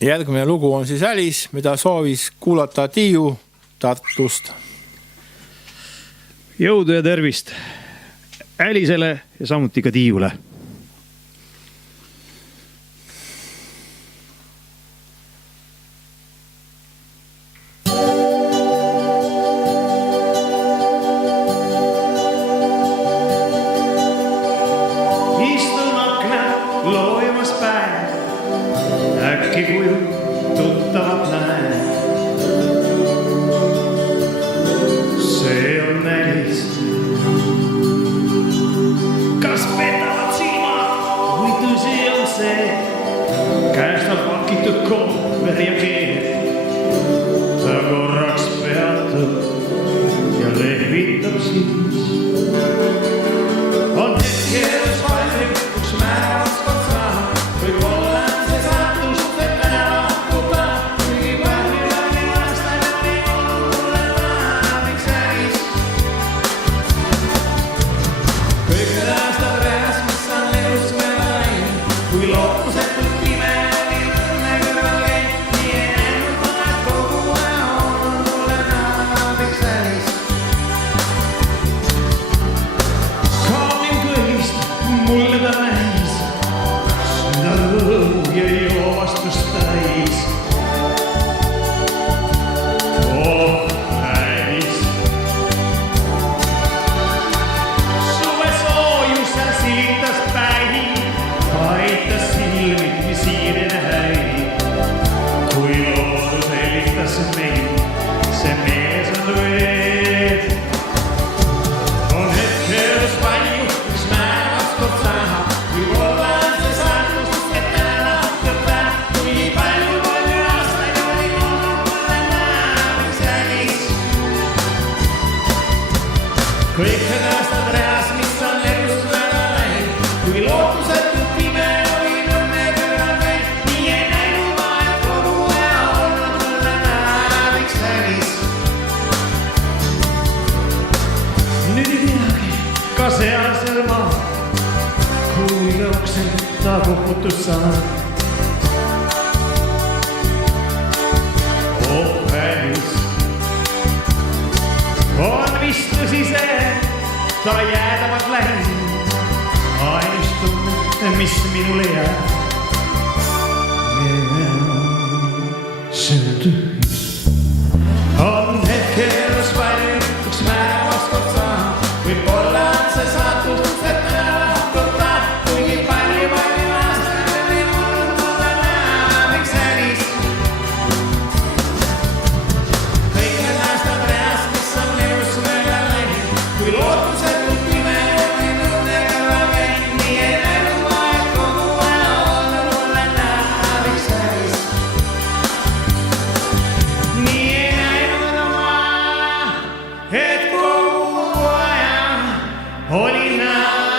Järgmine lugu on siis Alice, mida soovis kuulata Tiiu Tartust. Jõudu ja tervist Alice'le ja samuti ka Tiiule. Istun akna loojamas päev, äkki kuju tuttavat näen. See on Alice. Kas petavad silmad või tõsi on see? Käest on pakitud kohver ja keel. Ta korraks peatub ja lehvitab siis. On hetkeelus valmib, kus määravast kotsa võib olla see saatus, et täna lahkuda. Kuigi palju aastaid oli mulle naamiks Alice. Kõik need aastad reas, mis on elus mööda läinud, kui lootusetult pime oli õnne kõrval käinud. Nii ei näinud ma, et kogu aja on mulle naamiks Alice. Kaamin kõigist mulle ta näis, süda rõõmu ja joovastust täis. Oh, Alice. Suve soojus silitas päi, aitas silmid, mis siirine häi. Kui loodus hellistas meid, see mees on veed. On hetkeelus palju, mis määravast kord tahab, võib olla see saatus, et täna lahkuda. Kuigi palju aastaid oli mulle naamiks Alice. Kõik need aastad reas, mis on elus mööda läinud, kui lootusetult pime oli õnne kõrval käinud. Nii ei näinud ma, et kogu aja olnud mulle naamiks Alice. Nüüd ei teagi, ka sealsel maa, kui jooksel ta puhutus saab. Oh, Alice. On vist tõsi see, ta jäädavat lähind. Ainus tunne, mis minule jääb. See on tühjus. On hetkeelus palju, üks määravast kord saab. Võib olla see saatus, et täna lahkuda. Kuigi palju aastaid oli mulle naamiks Alice. Kõik need aastad reas, mis on elus mööda läinud, kui lootusetult pime oli õnne kõrval käinud. Nii ei näinud ma, et kogu aja olnud mulle naamiks Alice. Nii ei näinud ma, et kogu aja oli naamiks.